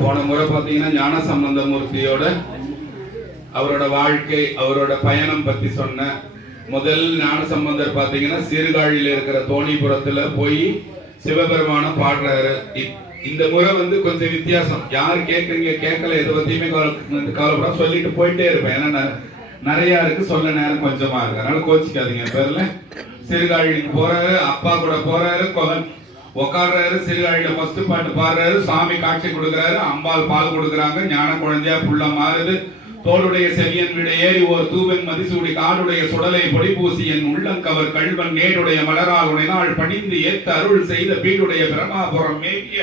போன முறை பார்த்தீங்கன்னா ஞானசம்பந்த மூர்த்தியோட அவரோட வாழ்க்கை அவரோட பயணம் பத்தி சொன்ன முதல் ஞானசம்பந்தர் பார்த்தீங்கன்னா சீர்காழியில் இருக்கிற தோணிபுரத்துல போய் சிவபெருமான பாடுறாரு. இந்த முறை வந்து கொஞ்சம் வித்தியாசம். யாரு கேட்குறீங்க கேட்கல எதை பத்தியுமே கவலைப்பட சொல்லிட்டு போயிட்டே இருப்பேன். ஏன்னா நிறைய இருக்கு, சொல்ல நேரம் கொஞ்சமா இருக்கு, அதனால கோச்சிக்காதீங்க. பேர்ல சீர்காழிக்கு போறாரு, அப்பா கூட போறாரு, உக்காடுறாரு, சீர்காழியில ஃபர்ஸ்ட் பாட்டு பாடுறாரு, சாமி காட்சி கொடுக்குறாரு, அம்பாள் பால் கொடுக்குறாங்க, ஞான குழந்தையா புள்ள மாறுது, தோளுடைய செவியன் விட ஏறி ஒரு தூவன் மதிசூடி காடுடைய சுடலை பொடி பூசி என் உள்ளங்கவர் கல்வன் நேடுடைய மலரால் உடைநாள் பணிந்து ஏத்த அருள் செய்த பீடுடைய பிரமாபுரம் மேகிய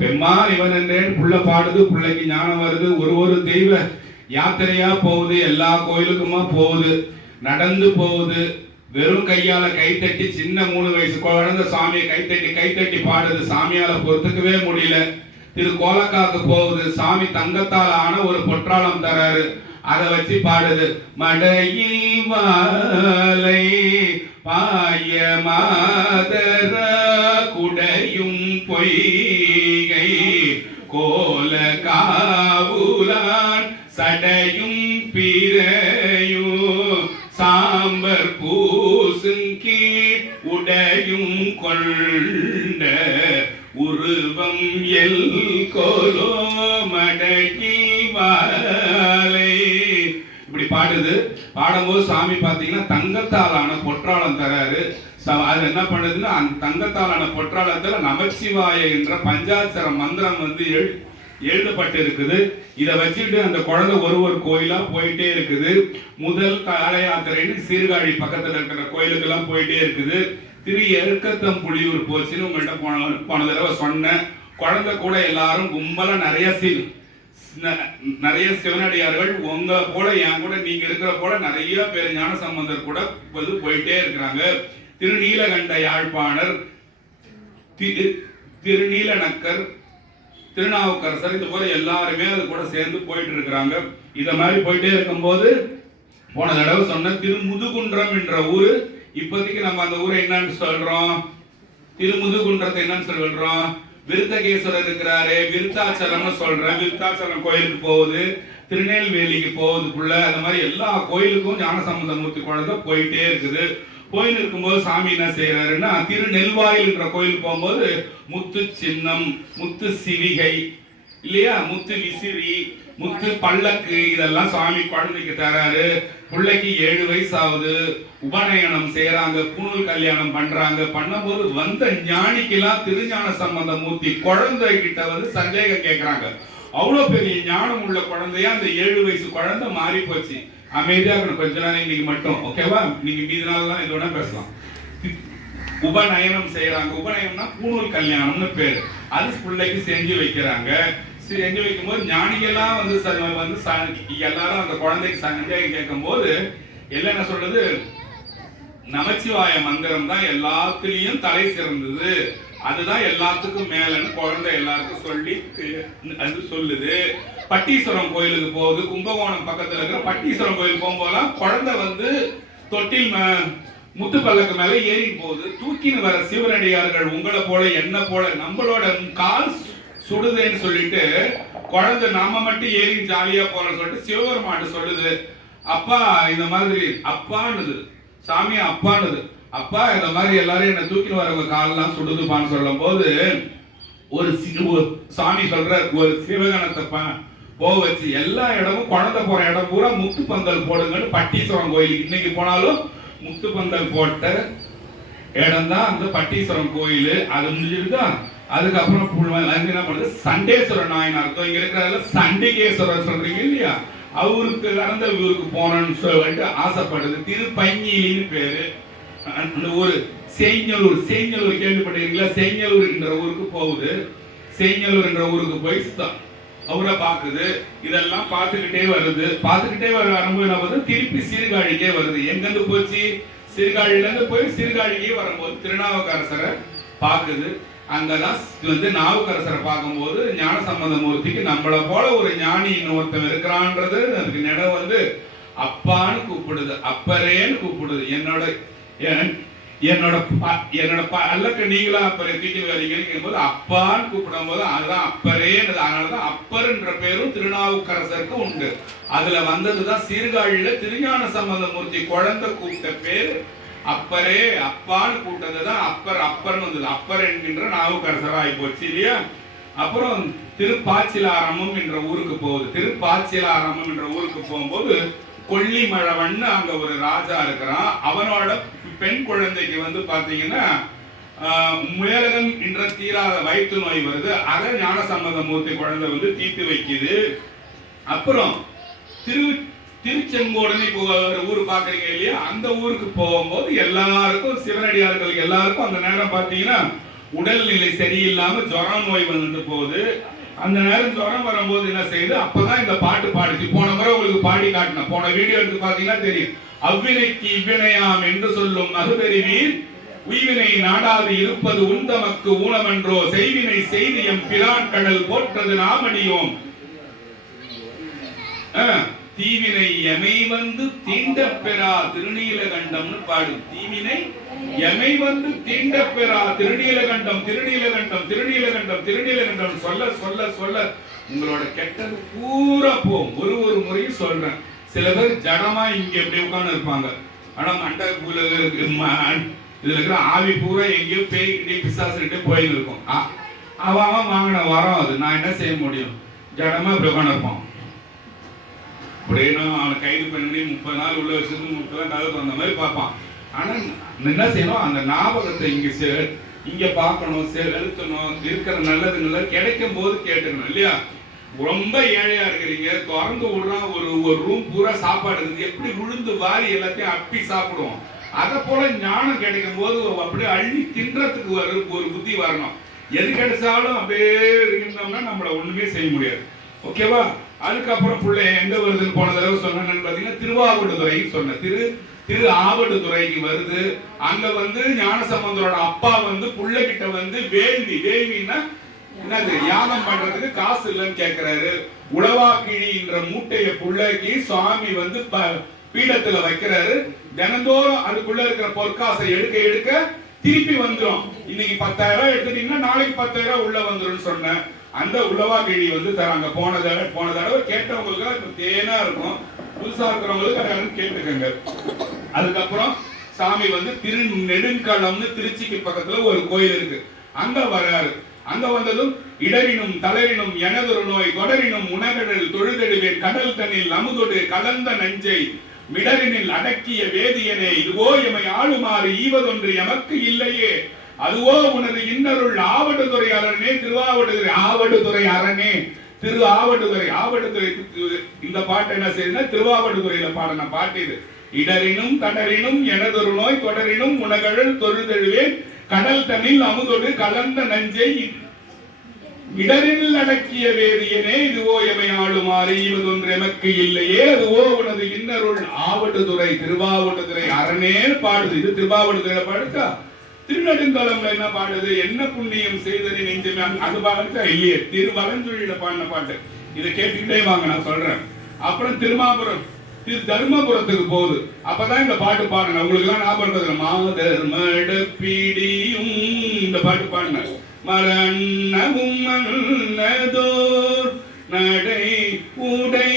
பெம்மான் இவன் என்றேன். புள்ள பாடுது, பிள்ளைக்கு ஞானம் வருது, ஒரு தெய்வ யாத்திரையா போகுது, எல்லா கோயிலுக்குமா போகுது, நடந்து போகுது, வெறும் கையால கைத்தட்டி சின்ன 3 வயசு குழந்தை சாமியை கைத்தட்டி பாடுது, சாமியால பொறுத்துக்கவே முடியல. திரு கோலக்காக்கு போகுது, சாமி தங்கத்தால் ஆன ஒரு பொற்றாளம் தராரு, அதை வச்சு பாடுது. மடையில் வாலை பாய மாதர குடையும் பொய்கை கோல காவுலான் சடையும் பிறையும் சாம்பர் பூசுங்கி உடையும் கொண்ட உருவம் எல் கோலோ மடக்கி வாலை இப்படி பாடுது. பாடும்போது சாமி பார்த்தீங்கன்னா தங்கத்தாலான பொற்றாளம் தராரு. அது என்ன பண்ணுதுன்னா அந்த தங்கத்தாலான பொற்றாளத்துல நமச்சிவாய என்ற பஞ்சாட்சர மந்திரம் வந்து எழுதப்பட்டு இருக்குது. இதை வச்சுட்டு அந்த குழந்தை ஒரு கோயிலா போயிட்டே இருக்குது. முதல் கால யாத்திரைன்னு சீர்காழி பக்கத்துல இருக்கிற கோயிலுக்கெல்லாம் போயிட்டே இருக்குது. திரு எருக்கத்தம் புலியூர் போச்சுன்னு உங்கள்கிட்ட போன தடவை சொன்னேன். குழந்தை கூட எல்லாரும் கும்பலா நிறைய சிவனடியார்கள் உங்க போல என் கூட நீங்க இருக்கிற போல நிறைய பேர் ஞான சம்பந்தர் கூட போயிட்டே இருக்கிறாங்க. திருநீலகண்ட யாழ்ப்பாணர், திருநீலநக்கர், திருநாவுக்கரசர், இது போல எல்லாருமே அது கூட சேர்ந்து போயிட்டு இருக்கிறாங்க. இத மாதிரி போயிட்டே இருக்கும்போது போன தடவை சொன்ன திருமுதுகுன்றம் என்ற ஊரு, இப்போதைக்கு நம்ம அந்த ஊரை என்னன்னு சொல்றோம், திருமுதுகுன்றத்தை என்னன்னு சொல்றோம், விருத்தகேஸ்வரர் இருக்கிறாரு, விருத்தாச்சலம்னு சொல்றேன். விருத்தாச்சலம் கோயிலுக்கு போகுது, திருநெல்வேலிக்கு போகுதுக்குள்ள, அந்த மாதிரி எல்லா கோயிலுக்கும் ஞானசம்பந்த மூர்த்தி குழந்தை போயிட்டே இருக்குது. கோயில் இருக்கும்போது சாமி என்ன செய்யறாருன்னா திருநெல்வாயில் என்ற கோயில் போகும்போது முத்து சின்னம், முத்து சிவிகை இல்லையா, முத்து விசிறி, முத்து பல்லக்கு இதெல்லாம் சாமி குழந்தைக்கு தராரு. பிள்ளைக்கு 7 வயசு ஆகுது, உபநயனம் செய்யறாங்க, பூணூல் கல்யாணம் பண்றாங்க. பண்ணும்போது வந்த ஞானிக்கெல்லாம் திருஞான சம்பந்த மூர்த்தி குழந்தை கிட்ட வந்து சந்தேகம் கேட்கிறாங்க. அவ்வளவு பெரிய ஞானம் உள்ள குழந்தையா அந்த 7 வயசு குழந்தை மாறி போச்சு. அமைதியா இருக்கணும் கொஞ்ச நேரம் இன்னைக்கு மட்டும், ஓகேவா? நீங்க மீதி நாள்லாம் இதோட பேசலாம். உபநயனம் செய்யறாங்க. உபநயனம்னா பூணூல் கல்யாணம்னு பேரு. அது பிள்ளைக்கு செஞ்சு வைக்கிறாங்க. செஞ்சு வைக்கும் போது ஞானிகள்லாம் வந்து எல்லாரும் அந்த குழந்தைக்கு சந்தேகம் கேட்கும் போது எல்லாம் என்ன சொல்றது, நமச்சிவாய மந்திரம் தான் எல்லாத்துலயும் தலை சிறந்தது, அதுதான் எல்லாத்துக்கும் மேலன்னு குழந்தை எல்லாருக்கும் சொல்லி அது சொல்லுது. பட்டீஸ்வரம் கோயிலுக்கு போகுது, கும்பகோணம் பக்கத்துல இருக்கிற பட்டீஸ்வரம் கோயில் போகும்போதெல்லாம் குழந்தை வந்து தொட்டில் முத்து பல்லக்கு மேல ஏறி போகுது. தூக்கின்னு வர சிவனடியார்கள் உங்களை போல என்ன போல நம்மளோட கால் சுடுதேன்னு சொல்லிட்டு குழந்தை நாம மட்டும் ஏறி ஜாலியா போறோம்னு சொல்லிட்டு சிவபெருமான் சொல்லுது, அப்பா இந்த மாதிரி அப்பான்னுது, சாமி அப்பான்னுது, அப்பா இந்த மாதிரி எல்லாரும் என்ன தூக்கின்னு வரவங்க காலெல்லாம் சுடுதுப்பான்னு சொல்லும் போது ஒரு சாமி சொல்ற ஒரு சிவகணத்தை போக வச்சு எல்லா இடமும் குழந்தை போற இடம் பூரா முத்து பந்தல் போடுங்கன்னு பட்டீஸ்வரம் கோயிலுக்கு இன்னைக்கு போனாலும் முத்து பந்தல் போட்ட இடம் தான் அந்த பட்டீஸ்வரம் கோயில். அது முடிஞ்சிருக்கா. அதுக்கப்புறம் என்ன பண்ணுது, சண்டேஸ்வரர் நாயனார் இங்க இருக்கிறதுல சண்டிகேஸ்வரர் சொல்றீங்க இல்லையா, அவருக்கு நடந்த ஊருக்கு போனோம்னு சொல்லிட்டு ஆசைப்படுது. திருப்பஞ்சின்னு பேரு அந்த ஊரு. செய்ஞலூர் கேள்விப்பட்டிருக்கீங்களா? செய்ஞலூர் என்ற ஊருக்கு போகுது. செய்ஞலூர் என்ற ஊருக்கு போய் அவரை பாக்குது. இதெல்லாம் பார்த்துக்கிட்டே வரும்போது என்ன பண்ணுது, திருப்பி சீர்காழிக்கே வருது. எங்கிருந்து போச்சு, சீர்காழில இருந்து போய் சீர்காழிக்கே வரும்போது திருநாவுக்கரசரை பாக்குது. அங்கதான் வந்து நாவுக்கரசரை பார்க்கும்போது ஞானசம்பந்த மூர்த்திக்கு நம்மளை போல ஒரு ஞானி இன்னொருத்தன் இருக்கிறான்றது அதுக்கு நினைவு வந்து அப்பான்னு கூப்பிடுது, அப்பரேன்னு கூப்பிடுது. என்னோட என்னோட அல்லக்க நீங்களா அப்பரை தூக்கி வரீங்கன்னு போது அப்பான்னு கூப்பிடும் போது அதுதான் அப்பரே. அதனாலதான் அப்பர்ன்ற பேரும் திருநாவுக்கரசருக்கு உண்டு. அதுல வந்ததுதான் சீர்காழியில திருஞான சம்பந்தமூர்த்தி குழந்தை கூப்பிட்ட பேரு அப்பரே. அப்பான்னு கூப்பிட்டதுதான் அப்பர்னு வந்தது. அப்பர் என்கின்ற நாவுக்கரசரா ஆகி போச்சு இல்லையா. அப்புறம் திருப்பாச்சிலாரமம் என்ற ஊருக்கு போகுது. திருப்பாச்சிலாரமம் என்ற ஊருக்கு போகும்போது கொல்லிமழவன் அங்க ஒரு ராஜா இருக்கிறான். அவனோட பெண் குழந்தைக்கு வந்து பாத்தீங்கன்னா முயலகன் என்ற தீராத வயிற்று நோய் வருது. அதை ஞானசம்பந்தமூர்த்தி குழந்தை வந்து தீர்த்து வைக்குது. அப்புறம் திருச்செங்கோடுன்னு இப்போ ஒரு ஊர் பாக்குறீங்க இல்லையா, அந்த ஊருக்கு போகும்போது எல்லாருக்கும் சிவனடியார்கள் எல்லாருக்கும் அந்த நேரம் பாத்தீங்கன்னா உடல்நிலை சரியில்லாம ஜுரம் நோய் வந்து போகுது. அந்த நேரம் ஜுரம் வரும்போது என்ன செய்யுது, அப்பதான் இந்த பாட்டு பாடிச்சு. போன முறை உங்களுக்கு பாடி காட்டினேன், போன வீடியோ எடுத்து பாத்தீங்கன்னா தெரியும். அவ்வினைக்கு இவ்வினையாம் என்று சொல்லும் அகுதறிவீர் உய்வினை நாடாது இருப்பது உந்தமக்கு ஊனமன்றோ செய்வினை செய்தியம் பிரான் கடல் போற்றது நாமடியோம் தீவினை எமை வந்து தீண்ட பெறா திருநீலகண்டம்னு பாடும். தீவினை எமை வந்து தீண்ட பெறா திருநீலகண்டம் திருநீலகண்டம் திருநீலகண்டம் திருநீலகண்டம் சொல்ல சொல்ல சொல்ல உங்களோட கெட்டது பூரா போகும். ஒரு முறையும் சொல்றேன். சில பேர் ஜடமா இங்க எப்படி உட்கார்ந்து இருப்பாங்க. ஆனா மண்டை இதுல இருக்கிற ஆவி பூரா எங்கேயோ பேய்கிட்டே பிசாசுகிட்டே போயின்னு இருக்கும். அவன் வாங்கின வரம் அது. நான் என்ன செய்ய முடியும்? ஜடமா இப்படி உட்காந்து இருப்பான். அப்படின்னு அவனை கைது பண்ணி 30 நாள் உள்ள வச்சு 30 நாள் கதை அந்த மாதிரி பார்ப்பான். ஆனா என்ன செய்யணும், அந்த ஞாபகத்தை இங்க பார்க்கணும், செலுத்தணும். இருக்கிற நல்லது கிடைக்கும் போது கேட்டுக்கணும் இல்லையா. ரொம்ப ஏழையா இருக்கிறீங்க, திறந்து விடுறான் ஒரு ரூம் பூரா சாப்பாடு இருக்குது, எப்படி விழுந்து வாரி எல்லாத்தையும் அப்பி சாப்பிடுவோம். அதை போல ஞானம் கிடைக்கும் போது அப்படியே அள்ளி தின்றதுக்கு ஒரு புத்தி வரணும். எது கிடைச்சாலும் அப்படியே இருந்தோம்னா நம்மள ஒண்ணுமே செய்ய முடியாது. ஓகேவா? அதுக்கப்புறம் பிள்ளை எங்க வருதுன்னு போன தடவை சொன்னேன்னு பாத்தீங்கன்னா திருவாவடுதுறைக்கு சொன்ன. திரு ஆவடுதுறைக்கு வருது. அங்க வந்து ஞானசம்பந்தரோட அப்பா வந்து புள்ள கிட்ட வந்து வேள்வின்னா என்னது, யாகம் பண்றதுக்கு காசு இல்லைன்னு கேட்கிறாரு. உளவாக்கிழின்ற மூட்டைய புள்ளைக்கு சுவாமி வந்து பீடத்துல வைக்கிறாரு. தினந்தோறும் அதுக்குள்ள இருக்கிற பொற்காசை எடுக்க எடுக்க திருப்பி வந்துடும். இன்னைக்கு 10,000 எடுத்துட்டீங்கன்னா நாளைக்கு 10,000 உள்ள வந்துடும் சொன்ன. அந்த உளவாக்கிழி வந்து தராங்க. போன தடவை கேட்டவங்களுக்கு தேனா இருக்கும், புதுசா இருக்கிறவங்களுக்கு அதை கேட்டுக்கங்க. அதுக்கப்புறம் சாமி வந்து நெடுங்கலம்னு திருச்சிக்கு பக்கத்துல ஒரு கோயில் இருக்கு, அங்க வராரு. அங்க வந்ததும் இடரினும் தளரினும் எனதொரு நோய் தொடரினும் உணகடல் தொழுதெடுவேன் கடல் தண்ணில் அமுதொடு கலந்த நஞ்சை மிடரினில் அடக்கிய வேதியனே இதுவோ எமை ஆளுமாறு ஈவதொன்று எமக்கு இல்லையே அதுவோ உனது இன்னருள் ஆவடுதுறை அரணே திருவாவடுதுறை ஆவடுதுறை அரணே திரு ஆவடுதுறை ஆவடுதுறை. இந்த பாட்டு என்ன செய்யுதுன்னா திருவாவடுதுறையில பாடின பாட்டு இது. இடரினும் தடரினும் எனதொரு நோய் தொடரினும் உணகடல் தொழுதெழுவேன் கடல் தண்ணில் அமுதொடு கலந்த நஞ்சை இடரில் அடக்கிய வேதியனே இதுவோ எமை ஆளுமாறு ஈவதொன்று எமக்கு இல்லையே அதுவோ உனது இன்னருள் ஆவடுதுறை திருவாவடுதுறை அரணே பாடுது. இது திருவாவடுதுறை பாடுச்சா. திருநெடுங்கலம்ல என்ன பாடுது, என்ன புண்ணியம் செய்தது நெஞ்சமே அது பாடுச்சா இல்லையே. திருவலஞ்சுழியில பாடின பாட்டு. இதை கேட்டுக்கிட்டே வாங்க, நான் சொல்றேன். அப்புறம் தர்மபுரத்துக்கு போகுது. அப்பதான் இந்த பாட்டு பாடுங்க. உங்களுக்கு எல்லாம் ஞாபகம் இருக்குது, மாதர் மடப்பிடியும் இந்த பாட்டு பாடுங்க. மலன்னமும் மன்னதோர் நடை உடை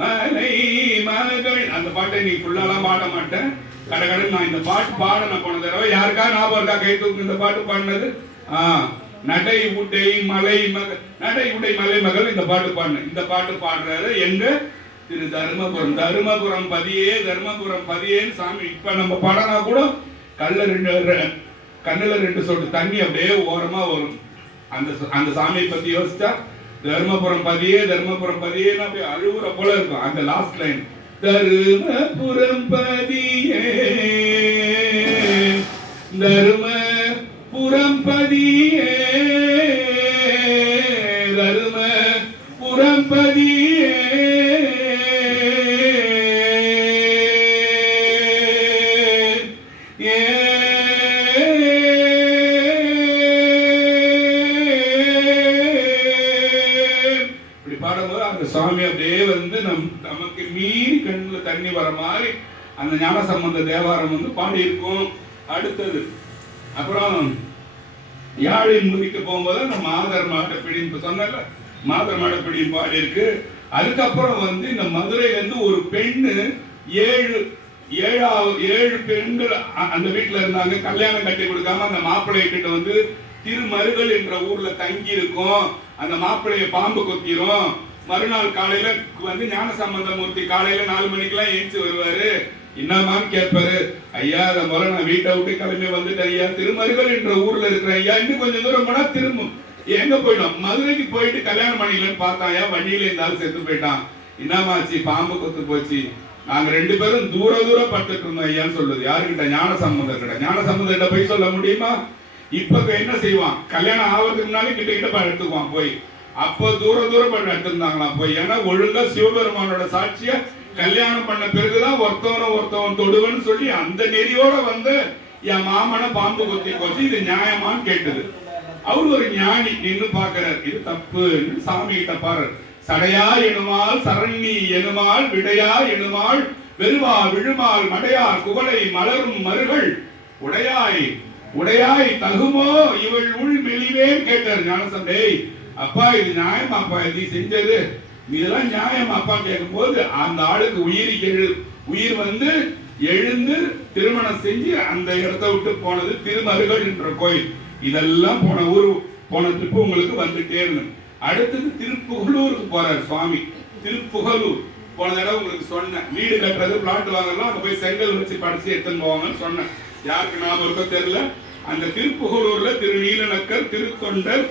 மலை மகள். அந்த பாட்டை நீ ஃபுல்லாலாம் பாட மாட்டேன், கடகடன் நான் இந்த பாட்டு பாடணும். போன தடவை யாருக்கா ஞாபகம் இருக்கா கை தூக்கு இந்த பாட்டு பாடினது? நடை உடை மலை மகள், நடை உடை மலை மகள் இந்த பாட்டு பாடினேன். இந்த பாட்டு பாடுறாரு எங்க? திரு தர்மபுரம். தர்மபுரம் பதியேன்னு சாமி. இப்ப நம்ம பாடனா கூட கண்ணுல 2 சொட்டு தண்ணி அப்படியே ஓரமா வரும். அந்த சாமியை பத்தி யோசிச்சா தர்மபுரம் பதியேன்னு அப்படியே அழுகுற போல இருக்கும். அந்த லாஸ்ட் லைன் தர்மபுரம் பதியே தர்மபுரம் பதியே தர்மபுரம் பதியே சாமி அப்படியே வந்து நமக்கு மீறி கண்ணுல தண்ணி வர மாதிரி அந்த ஞானசம்பந்த தேவாரம் வந்து பாடி இருக்கும். அடுத்தது அப்புறம் யாழின் முதிக்கு போகும்போது அந்த மாதர் மாட்டப்பிடின்னு சொன்னல, மாதர் மாட்டப்பிடின்னு பாடி இருக்கு. அதுக்கப்புறம் வந்து இந்த மதுரையில இருந்து ஒரு பெண்ணு ஏழு பெண்கள் அந்த வீட்டுல இருந்தாங்க. கல்யாணம் கட்டி கொடுக்காம அந்த மாப்பிள்ளைய கிட்ட வந்து திருமருகல் என்ற ஊர்ல தங்கி இருக்கும். அந்த மாப்பிள்ளைய பாம்பு கொத்திரும். மறுநாள் காலையில வந்து ஞானசம்பந்தமூர்த்தி காலையில 4 மணிக்கெல்லாம் ஏஞ்சி வருவாரு. என்னமான்னு கேட்பாரு. ஐயா அதை முறை நான் வீட்டை விட்டு கிளம்பி வந்துட்டேன் ஐயா, திருமருகல் என்ற ஊர்ல இருக்கிற ஐயா, இன்னும் கொஞ்சம் தூரம் போனா திரும்பும். எங்க போயிடும்? மதுரைக்கு போயிட்டு கல்யாணம் பண்ணிக்கலன்னு பார்த்தாயா, வண்டியில இருந்தாலும் செத்து போயிட்டான். என்னமாச்சு? பாம்பு கொத்து போச்சு. நாங்க 2 பேரும் தூரம் பட்டுட்டு இருந்தோம் ஐயான்னு சொல்லுது. யாருக்கிட்ட? ஞானசம்பந்தர் கிட்ட. ஞானசம்பந்தர்கிட்ட போய் சொல்ல முடியுமா? இப்ப என்ன செய்வான்? கல்யாணம் ஆவதுக்கு முன்னாலே கிட்ட எடுத்துக்குவான் போய். அப்போ தூரம் பண்ண எடுத்திருந்தாங்களாம் போய். ஏன்னா ஒழுங்கா சிவபெருமானோட சாட்சிய கல்யாணம் பண்ண பிறகுதான் ஒருத்தவன் தொடுவன்னு சொல்லி அந்த நெறியோட வந்து என் மாமனை பாம்பு கொத்தி போச்சு. இது நியாயமான்னு கேட்டது. அவரு ஒரு ஞானி நின்று பாக்குறாரு. இது தப்பு. சாமி கிட்ட பாரு. சடையா எனுமால் சரண்ணி எனுமால் விடையா எனுமால் வெறுவா விழுமால் மடையார் குவளை மலரும் மருகள் உடையாய் தகுமோ இவள் உள் மெலிவேன் கேட்டார் ஞானசந்தை. அப்பா இது நியாயம் அப்பா, இது செஞ்சது இதெல்லாம் நியாயம் அப்பா கேட்கும் போது அந்த ஆளுக்கு உயிர் வந்து எழுந்து திருமணம் செஞ்சு அந்த இடத்தை விட்டு போனது திருமருகல் என்ற கோயில். இதெல்லாம் போன ட்ரிப்பு உங்களுக்கு வந்துட்டே இருந்தது. அடுத்தது திருப்புகலூருக்கு போறாரு சுவாமி. திருப்புகலூர் போன தடவை உங்களுக்கு சொன்னேன். வீடு கட்டுறது பிளாட் வாங்கலாம், அங்க போய் செங்கல் வச்சு படிச்சு எடுத்துன்னு போவாங்கன்னு சொன்னேன். யாருக்கு நாம இருக்க தெரியல. அந்த திருப்புகலூர்ல திருநீலநக்கர், திருத்தொண்டர்,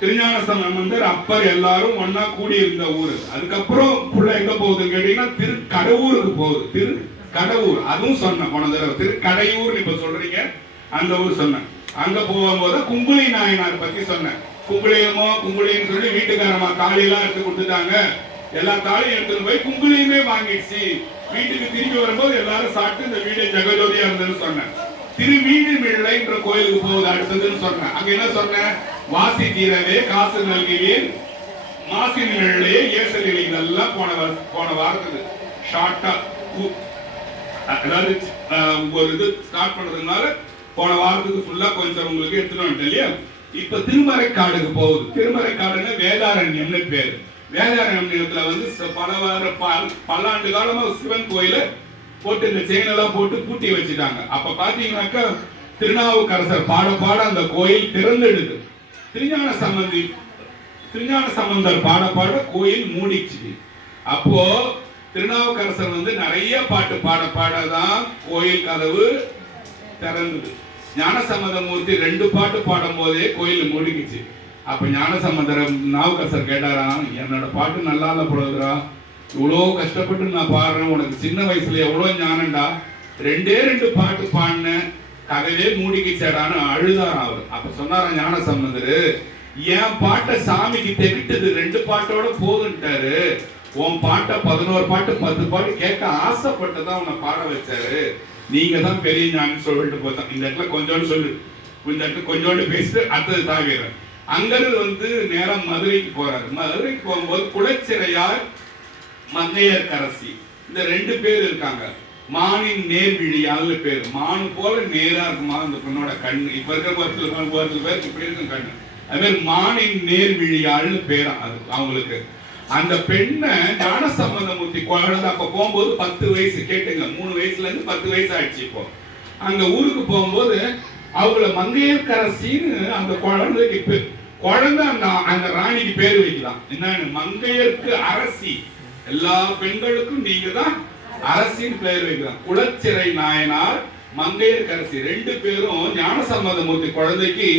திருஞான சம்பந்தர், அப்பர் எல்லாரும் ஒன்னா கூடி இருந்த ஊரு. அதுக்கப்புறம் புள்ள எங்க போகுதுன்னு கேட்டீங்கன்னா திருக்கடவுருக்கு போகுது. திருக்கடவுர் அதுவும் சொன்னேன் போன தடவை. திருக்கடையூர் இப்ப சொல்றீங்க, அந்த ஊர் சொன்னேன். அங்க போகும்போது குங்குளி நாயனார் பத்தி சொன்னேன். குங்குளின்னு சொல்லி வீட்டுக்காரமா காளியெல்லாம் எடுத்து கொடுத்துட்டாங்க. எல்லா காளியும் எடுத்துட்டு போய் குங்குளியுமே வாங்கிடுச்சு. வீட்டுக்கு திரும்பி வரும்போது எல்லாரும் சாப்பிட்டு இந்த வீடு ஜெகஜோதியா இருந்ததுன்னு சொன்னேன். திருவீழிமிழலை என்ற கோயிலுக்கு போகுது அடுத்ததுன்னு சொன்னேன். அங்க என்ன சொன்னேன்? வாசி தீரவே காசு நல்குவீர், மாசின் மிழலையே ஏசலில். இதெல்லாம் போன வாரத்துக்கு ஷார்ட்டா அதாவது ஒரு இது ஸ்டார்ட் பண்றதுனால போன வாரத்துக்கு ஃபுல்லா கொஞ்சம் உங்களுக்கு எடுத்துட்டு வந்துட்டேன் இல்லையா? இப்ப திருமறைக்காடுக்கு போகுது. திருமறைக்காடுன்னா வேதாரண்யம்னு பேரு. வேதாரண்யத்துல வந்து பல்லாண்டு காலமா சிவன் கோயில போட்டு இந்த செயினெல்லாம் போட்டு பூட்டி வச்சுட்டாங்க. அப்ப பாத்தீங்கன்னாக்கா திருநாவுக்கரசர் பாட அந்த கோயில் திறந்துடுது. திருஞான சம்பந்தர் பாட கோயில் மூடிச்சு. அப்போ திருநாவுக்கரசர் வந்து நிறைய பாட்டு பாடதான் கோயில் கதவு திறந்தது. ஞானசம்பந்தமூர்த்தி 2 பாட்டு பாடும் போதே கோயில் மூடிக்குச்சு. அப்ப ஞானசம்பந்தர் நாவுக்கரசர் கேட்டாராம், என்னோட பாட்டு நல்லா இல்ல போடுறா, இவ்வளோ கஷ்டப்பட்டு நான் பாடுறேன், உனக்கு சின்ன வயசுல எவ்வளவு ஞானம்டா, 2 பாட்டு பாடின கதவே மூடிக்குச்சாடான்னு அழுதாராம் அவர். அப்ப சொன்னாராம் ஞானசம்பந்தர், என் பாட்டை சாமிக்கு தெவிட்டது 2 பாட்டோட போதுன்ட்டாரு. உன் பாட்டை 11 பாட்டு 10 பாட்டு கேட்க ஆசைப்பட்டுதான் உன்னை பாட வச்சாரு. நீங்க தான் பெரிய ஞானி சொல்லிட்டு போதான். இந்த இடத்துல கொஞ்சோண்டு சொல்லு, இந்த இடத்துல கொஞ்சோண்டு பேசிட்டு அடுத்தது தாவிர. அங்கிருந்து வந்து நேரம் மதுரைக்கு போறாரு. மதுரைக்கு போகும்போது குலச்சிறையார், மங்கையர்க்கரசி, இந்த 2 பேர் இருக்காங்க. மானின் நேர்விழியான்னு பேரு. மானு போல நேரா இருக்குமா அந்த பொண்ணோட கண்ணு. இப்ப இருக்க ஒரு பேருக்கு இப்படி இருக்கும் கண்ணு. அது மாதிரி மானின் நேர்விழியாள்னு பேரா அது அவங்களுக்கு. அந்த பெண்ணை ஞானசம்பந்தமூர்த்தி குழந்தை அப்ப போகும்போது 10 வயசு கேட்டுங்க, 3 வயசுல இருந்து 10 வயசு ஆயிடுச்சு. இப்போ அங்க ஊருக்கு போகும்போது அவங்கள மங்கையர்க்கரசின்னு அந்த குழந்தைக்கு குழந்தை அந்த ராணிக்கு பேர் வைக்கலாம். என்னன்னு? மங்கையர்க்கு அரசி. எல்லா பெண்களுக்கும் நீங்க தான் அரசின்னு பேர் வைக்கலாம். குலச்சிறை நாயனார், மங்கையர்க்கரசி 2 பேரும் ஞானசம்பந்தமூர்த்தி குழந்தைக்கு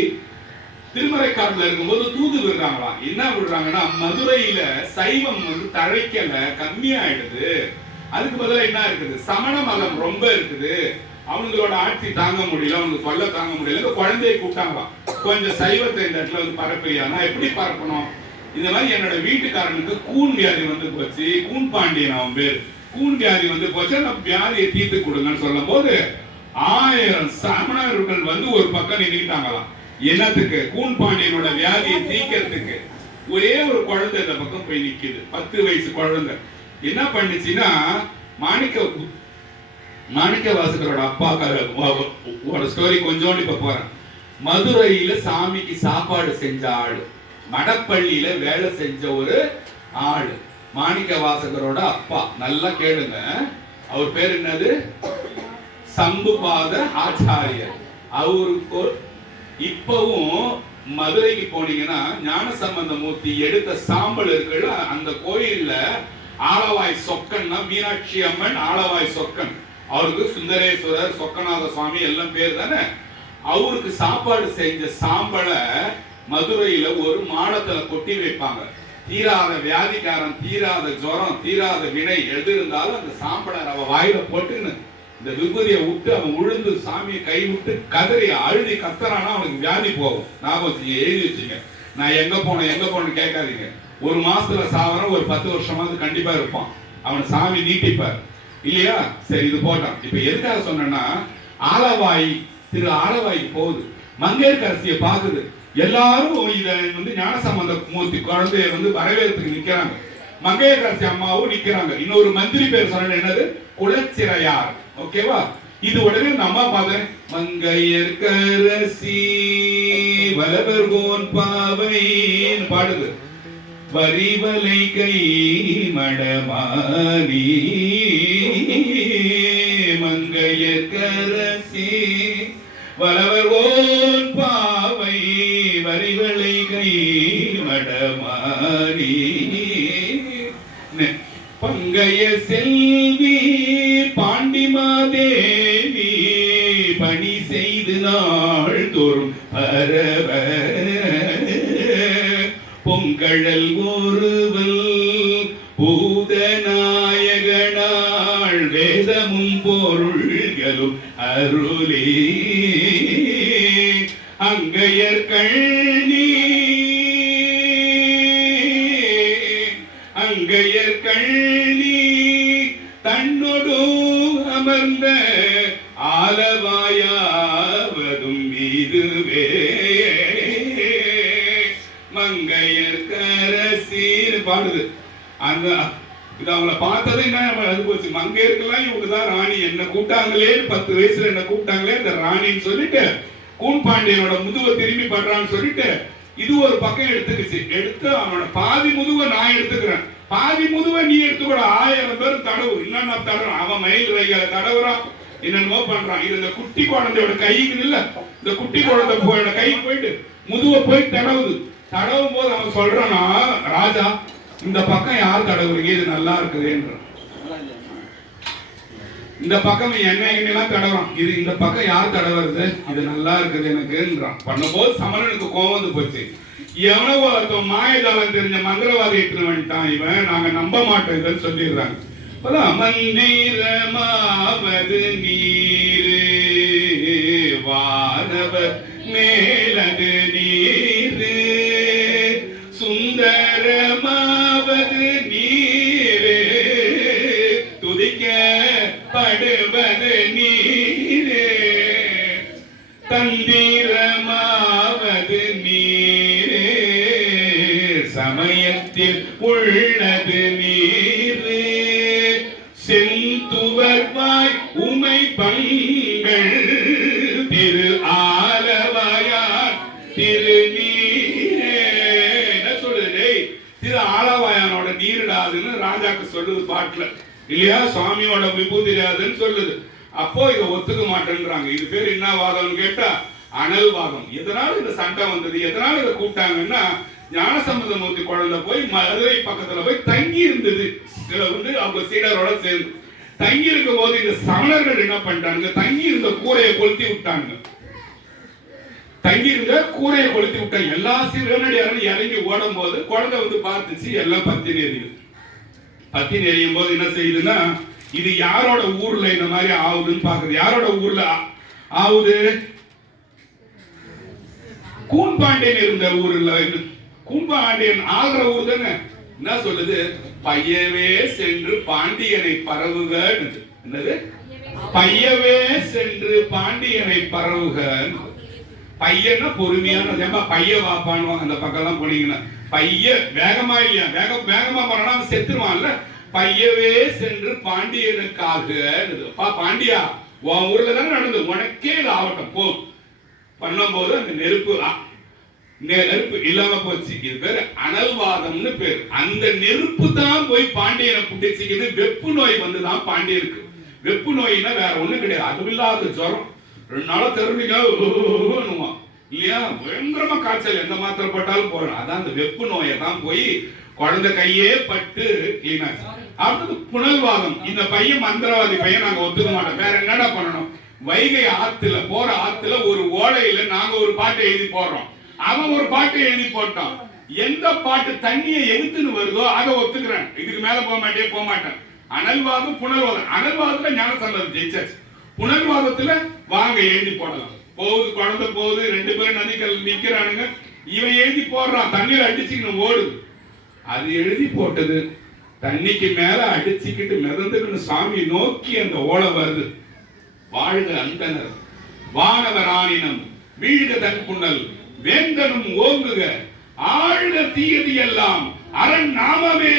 திருமறைக்காட்டுல இருக்கும்போது தூது விடுறாங்களாம். என்ன விடுறாங்கன்னா, மதுரையில சைவம் வந்து தழைக்கல, கம்மியாயிடுது, அதுக்கு பதிலா என்ன இருக்குது, சமண மதம் ரொம்ப இருக்குது, அவங்களோட ஆட்சி தாங்க முடியல, அவங்க சொல்ல தாங்க முடியல, குழந்தையை கூப்பிட்டாங்களாம், கொஞ்சம் சைவத்தை இந்த இடத்துல வந்து பரப்பியா. நான் எப்படி பரப்பணும்? இந்த மாதிரி என்னோட வீட்டுக்காரனுக்கு கூன் வியாதி வந்து போச்சு, கூன் பாண்டியன் அவன் பேர், கூன் வியாதி வந்து போச்சு, அந்த வியாதியை தீர்த்து கொடுங்கன்னு சொல்லும் போது 1000 சமணர்கள் வந்து ஒரு பக்கம் நின்றுட்டாங்களாம். என்னத்துக்கு? கூன் பாண்டியனோட வியாதியை தீக்கிறதுக்கு. ஒரே ஒரு குழந்தை இந்த பக்கம் போய் நிக்குது, 10 வயசு குழந்தை. என்ன பண்ணுச்சுன்னா, மாணிக்க மாணிக்கவாசகரோட அப்பா ஸ்டோரி கொஞ்சோண்டு இப்ப போறேன். மதுரையில சாமிக்கு சாப்பாடு செஞ்ச ஆளு, மடப்பள்ளியில வேலை செஞ்ச ஒரு ஆளு மாணிக்கவாசகரோட அப்பா. நல்லா கேளுங்க, அவர் பேர் என்னது? சம்புபாத ஆச்சாரியர். அவருக்கு இப்பவும் மதுரைக்கு போனீங்கன்னா ஞானசம்பந்த மூர்த்தி எடுத்த சாம்பல் இருக்குல்ல, அந்த கோயில்ல ஆலவாய் சொக்கன்னா மீனாட்சி அம்மன் ஆலவாய் சொக்கன். அவருக்கு சுந்தரேஸ்வரர், சொக்கநாத சுவாமி எல்லாம் பேர் தானே. அவருக்கு சாப்பாடு செஞ்ச சாம்பலை மதுரையில ஒரு மாடத்துல கொட்டி வைப்பாங்க. தீராத வியாதிக்காரன், தீராத ஜுரம், தீராத வினை எது இருந்தாலும் அந்த சாம்பலை அவ வாயில போட்டுன்னு இந்த விபூதியை விட்டு அவன் உழுந்து சாமியை கை விட்டு கதறி அழுதி கத்தறானா அவனுக்கு வியாதி போகும். ஞாபகம் எழுதி வச்சுங்க. நான் எங்க போனேன்னு கேட்காதீங்க. ஒரு மாசத்துல சாவரம், ஒரு 10 வருஷமாவது கண்டிப்பா இருப்பான். அவன் சாமி நீட்டிப்பார் இல்லையா? சரி, இது போட்டான். இப்ப எதுக்காக சொன்னா, ஆலவாய் திரு ஆலவாய்க்கு போகுது, மங்கையர்கரசியை பாக்குது. எல்லாரும் இத ஞானசம்பந்த மூர்த்தி குழந்தைய வரவேற்புக்கு நிக்கிறாங்க. மங்கையர்கரசி அம்மாவும் நிக்கிறாங்க. இன்னொரு மந்திரி பேர் சொன்ன என்னது? குலச்சிறையார். ஓகேவா? இது உடனே இந்த அம்மா பார்த்தேன். மங்கையர்கரசி வலவர்கோன் பாவைன்னு பாடுது. வரிவலை கை மடமானி மங்கையர்கரசி வலவர்கோன் பாவை வரிவலை கை மடமானி பங்கைய செல்வி பாண்டிமாதேவி பணி செய்து நாள் தோறும் பரவ பொங்கழல் ஒருவல் பூதநாயகனாள் வேதமும் பொருள்களும் அருளே அங்கையர் கண்ணி அங்கையர் கண்ணி தன்னொடு அமர்ந்த ஆலவாயாவதும் இதுவே மங்கையர் கரசீர் பாடுது. அந்த இது அவங்கள பார்த்தது என்ன அது போச்சு. மங்கையருக்கெல்லாம் இவங்கதான் ராணி. என்ன கூட்டாங்களே 10 வயசுல என்ன கூட்டாங்களே இந்த ராணின்னு சொல்லிட்டு கூன் பாண்டியனோட முதுவை திரும்பி பண்றான்னு சொல்லிட்டு இது ஒரு பக்கம் எடுத்துக்கிச்சு. எடுத்து அவனோட பாதி முதுவை நான் எடுத்துக்கிறேன், பாதி முதுவை நீ எடுத்துக்கூட. 1000 பேர் தடவு என்னன்னா தடவுறான். அவன் மயில் வைகளை தடவுறான், என்னென்னமோ பண்றான். இது இந்த குட்டி குழந்தையோட கைக்கு இல்ல, இந்த குட்டி குழந்தை கைக்கு போயிட்டு முதுவை போய் தடவுது. தடவும் போது அவன் சொல்றானா, ராஜா இந்த பக்கம் யார் தடவுறீங்க, இது நல்லா இருக்குதுன்ற. இந்த பக்கம் எண்ணெய்லாம் தடவுறான், இது இந்த பக்கம் யார் தடவுறது, இது நல்லா இருக்குது எனக்குன்றான். பண்ணும்போது சமரனுக்கு கோவம் வந்து போச்சு. எவனோ மாயஜாலம் தெரிஞ்ச மந்திரவாதி எடுத்துட்டு வந்துட்டான் இவன், நாங்க நம்ப மாட்டோம் இதுன்னு சொல்லிடுறாங்க. மந்திரமாவது நீரு வானவர் மேலது நீரு சுந்தரமாவது நீரு துதிக்கப்படுவது நீரு தந்திரமாவது நீரு சமயத்தில் உள்ளது நீரு செந்துவர்வாய் உமை பங்கள் திரு ஆலவாயார் திரு நீரே. என்ன சொல்லுது? திரு ஆலவாயானோட நீரிடாதுன்னு ராஜாக்கு சொல்லுது பாட்டுல இல்லையா? சுவாமியோட விபூதிடாதுன்னு சொல்லுது. அப்போ இதை ஒத்துக்க மாட்டேன்றாங்க. இது பேர் என்ன வாதம்னு கேட்டா அனல் வாதம். எதனால இந்த சண்டை வந்தது, எதனால இதை கூப்பிட்டாங்கன்னா, ஞானசம்பந்த மூர்த்தி குழந்தை போய் மதுரை பக்கத்துல போய் தங்கி இருந்தது. அவங்க சீடரோட சேர்ந்து தங்கி இருக்கும் போது இந்த சமணர்கள் என்ன பண்ணிட்டாங்க, தங்கி இருந்த கூரையை கொளுத்தி விட்டாங்க. தங்கி இருந்த கூரையை கொளுத்தி விட்டாங்க. எல்லா சீடர்களும் இறங்கி ஓடும் போது குழந்தை பார்த்துச்சு, எல்லாம் பத்தி நெறியுது. பத்தி நெறியும் போது என்ன செய்யுதுன்னா, இது யாரோட ஊர்ல இந்த மாதிரி ஆகுதுன்னு பாக்குது. யாரோட ஊர்ல ஆகுது? கூன்பாண்டியன் இருந்த ஊர்ல. கூன்பாண்டியன் ஆகிற ஊர் தானே. என்ன சொல்லுது? பையவே சென்று பாண்டியனை பரவுக. என்னது? பையவே சென்று பாண்டியனை பரவுக. பையன்னா பொறுமையான பைய வாப்பான்னு அந்த பக்கம் எல்லாம் போனீங்கன்னா, பைய வேகமா இல்லையா, வேகமா போனா செத்துருவான்ல. பையவே சென்று பாண்டியனுக்காக. பாண்டியா, உன் ஊர்ல தானே நடந்தது, உனக்கே ஆகட்டும் போ பண்ணும்போது அந்த நெருப்பு இல்லாம போச்சு. இது பேரு அனல்வாதம்னு பேரு. அந்த நெருப்பு தான் போய் பாண்டியனை புட்டிச்சுக்குது. வெப்பு நோய் வந்துதான் பாண்டியருக்கு. வெப்பு நோய்னா வேற ஒண்ணும் கிடையாது, அதுவும் இல்லாத ஜுரம். 2 நாளா தெரிஞ்சுக்க இல்லையா, பயங்கரமா காய்ச்சல், எந்த மாத்திரை போட்டாலும் போறோம். அதான் அந்த வெப்பு நோயை தான் போய் குழந்தை கையே பட்டு கிளீனாச்சு. அடுத்தது புனல்வாதம். இந்த பையன் மந்திரவாதி பையன், நாங்க ஒத்துக்க மாட்டோம். வேற என்னடா பண்ணணும்? வைகை ஆத்துல போற ஆத்துல ஒரு ஓடையில நாங்க ஒரு பாட்டை எழுதி போடுறோம், அவன் ஒரு பாட்டை எழுதி போட்டான். எந்த பாட்டு தண்ணியை எதிர்த்துன்னு வருதோ அதை ஒத்துக்கிறேன், இதுக்கு மேல போக மாட்டேன். அனல்வாதம் புனல்வாதம். அனல்வாதத்துல ஞானசம்பந்தம் ஜெயிச்சாச்சு. புனல்வாதத்துல வாங்க எழுதி போடலாம். போகுது குழந்தை போகுது, 2 பேரும் நதிகள் நிக்கிறானுங்க, இவன் எழுதி போடுறான், தண்ணீர் அடிச்சுக்கணும் ஓடுது. அது எழுதி போட்டது தண்ணிக்கு மேல அடிச்சுக்கிட்டு மிதந்துக்கணும் சாமி நோக்கி அந்த ஓலை வருது. வாழ்க அந்தனர் வானவராணினம் வீழ்க தன் புனல் வேந்தனும் ஓங்குக ஆழ்க தீயது எல்லாம் அரண் நாமமே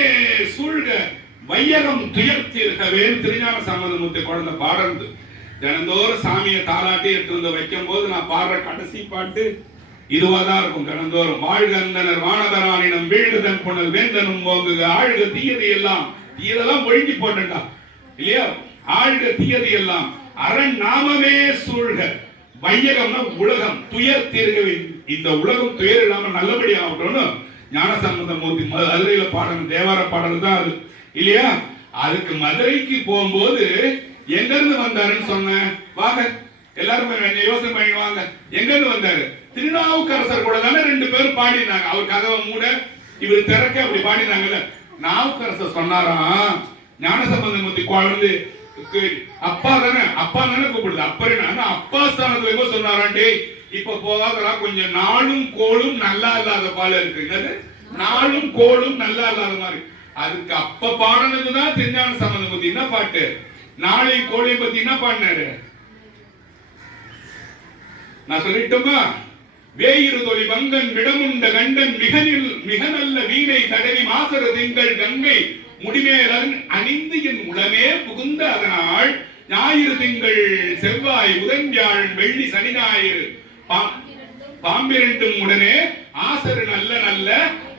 சூழ்க வையகம் துயர்த்திருக்கவே. திருஞான சம்பந்தமூர்த்தி குழந்தை பாடுறது. தினந்தோறும் சாமியை தாலாட்டி எடுத்து வந்து வைக்கும் போது நான் பாடுற கடைசி பாட்டு இதுவாதான் இருக்கும். தினந்தோறும் வாழ்க அந்தனர் வானவராணினம் வீழ்க தன் புனல் வேந்தனும் ஓங்குக ஆழ்க தீயது எல்லாம். தீயதெல்லாம் ஒழுங்கி போட்டா இல்லையா, ஆழ்க தீயது எல்லாம் அரண் நாமமே சூழ்க. வையகம்னா உலகம், துயர் தீர்கவே. இந்த உலகம் துயர் இல்லாம நல்லபடி ஆகட்டும்னு ஞானசம்பந்தமூர்த்தி மதுரையில பாடணும். தேவார பாடல் தான் அது இல்லையா. அதுக்கு மதுரைக்கு போகும்போது எங்க இருந்து வந்தாருன்னு சொன்னேன். வாங்க எல்லாரும் யோசனை பண்ணிடுவாங்க, எங்க இருந்து வந்தாரு? திருநாவுக்கரசர் கூட தானே 2 பேரும் பாடினாங்க. அவர் கதவை மூட இவர் திறக்க அப்படி பாடினாங்கல்ல. நாவுக்கரசர் சொன்னாராம், ஞானசம்பந்தமூர்த்தி குழந்தை அப்பா தானே கூப்பிடுது. அப்பா ஸ்தானத்துல எங்க சொன்னாராண்டே, இப்ப போகாதரா கொஞ்சம் நாளும் கோளும் நல்லா இல்லாத பால இருக்கு. நாளும் கோளும் நல்லா இல்லாத மாதிரி. அதுக்கு அப்ப பாடினதுதான் திருஞான சம்பந்தமூர்த்தி. என்ன பாட்டு? நாளையும் கோளையும் பத்தி என்ன பாடினாரு நான் சொல்லிட்டோமா? வேயிறு தொழி வங்கன் விடமுண்ட கண்டன் மிக நல்ல வீணை தடவி மாசர திங்கள் கங்கை முடிமேலன் அணிந்து என் உளமே புகுந்த அதனால் ஞாயிறு திங்கள் செவ்வாய் புதன் வியாழன் வெள்ளி சனி ஞாயிறு பாம்பிரண்டும் உடனே ஆசரு நல்ல நல்ல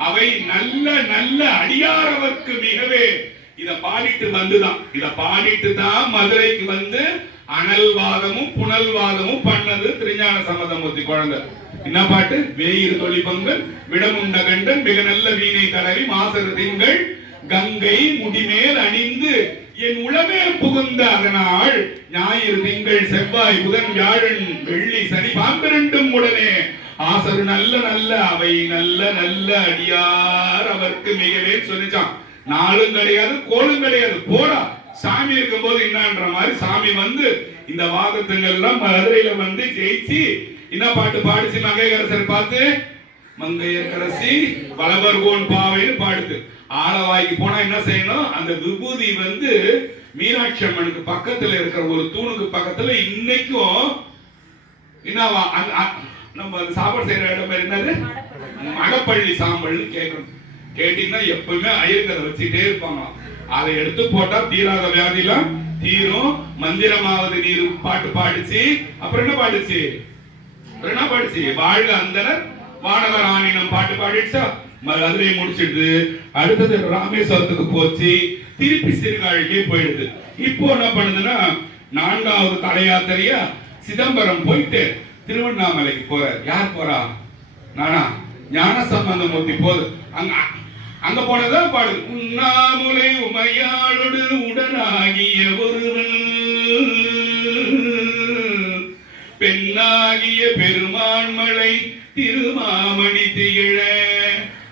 அவை நல்ல நல்ல அடியாரவர்க்கு மிகவே. இத பாடிட்டு வந்துதான், இத பாடிட்டு தான் மதுரைக்கு வந்து அனல்வாதமும் புனல்வாதமும் பண்ணது திருஞான சம்பந்தமூர்த்தி குழந்தை. என்ன பாட்டு? வேயிறு தொழி பங்கன் விடமுண்ட கண்டன் மிக நல்ல வீணை தடவி மாசரு திங்கள் கங்கை முடிமேல் அணிந்து என் உளமே புகுந்த அதனால் ஞாயிறு திங்கள் செவ்வாய் புதன் வியாழன் வெள்ளி சனி பாம்பிரண்டும் உடனே ஆசரு நல்ல நல்ல அவை நல்ல நல்ல அடியார் அவருக்கு மிகவே சொல்லிச்சான். நாளும் கிடையாது கோளும் கிடையாது, போடா சாமி இருக்கும் போது என்னன்ற மாதிரி சாமி வந்து இந்த வாதத்துங்கள் எல்லாம் மதுரையில வந்து ஜெயிச்சு என்ன பாட்டு பாடிச்சு? மங்கையரசர் பார்த்து மங்கையரசி வளவர்கோன் பாவைன்னு பாடுது. ஆலவாய்க்கு போனா என்ன செய்யணும்? அந்த விபூதி வந்து மீனாட்சி அம்மனுக்கு பக்கத்துல இருக்கிற ஒரு தூணுக்கு பக்கத்துல இன்னைக்கும் என்னவா நம்ம சாப்பாடு செய்யற இடம் என்னது? மடப்பள்ளி சாம்பல்னு கேட்கணும். கேட்டீங்கன்னா எப்பவுமே ஐயங்கரை வச்சுட்டே இருப்பாங்க. அதை எடுத்து போட்டா தீராத வியாதிலாம் தீரும். மந்திரமாவது நீர் பாட்டு பாடிச்சு. அப்புறம் என்ன பாடிச்சு? வாழ்க அந்தனர் வானவர் ஆணினம் பாட்டு பாடிடுச்சா. மதுரை முடிச்சிட்டு அடுத்தது ராமேஸ்வரத்துக்கு போச்சு. திருப்பி சீர்காழிக்கே போயிடுது. இப்போ என்ன பண்ணுதுன்னா 4வது தல யாத்திரையா சிதம்பரம் போயிட்டு திருவண்ணாமலைக்கு போற. யார் போறா? நானா? ஞான சம்பந்தமூர்த்தி போது. அங்க போனதான் பாடுது. உண்ணாமுலை உமையாளோடு உடனாகிய ஒருவன் பெண்ணாகிய பெருமான்மலை திருமாமணி திகழ